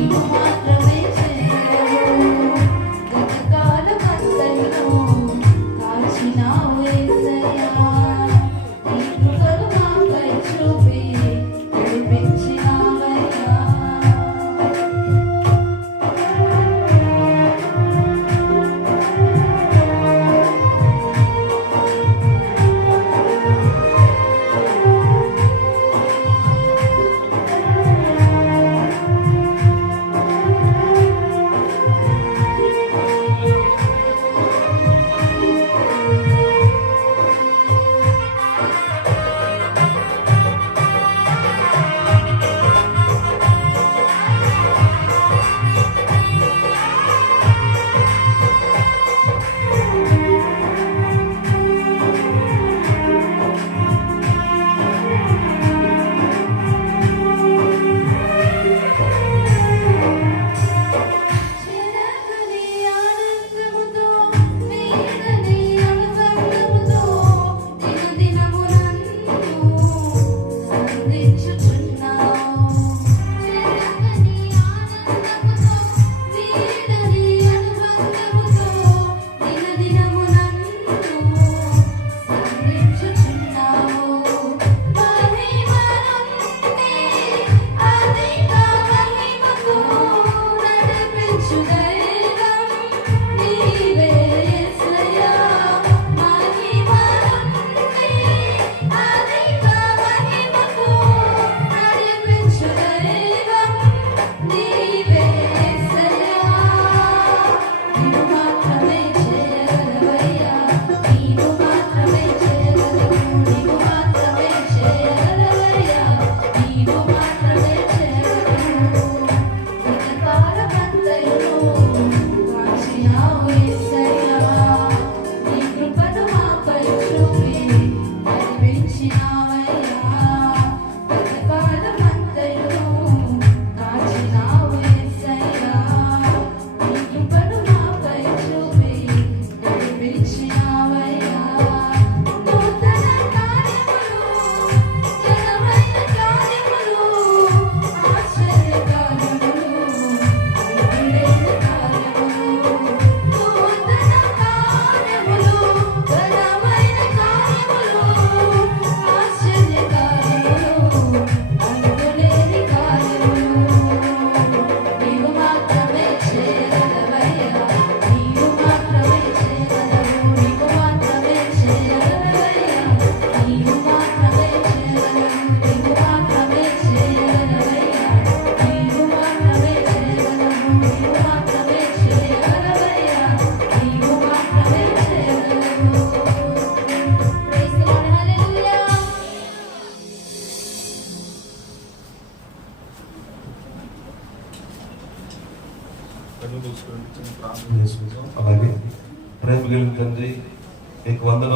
Oh. చిన్న ప్రార్థన చేసుకుంటాం అలాగే. ప్రేమ కలిగిన తండ్రి మీకు వందన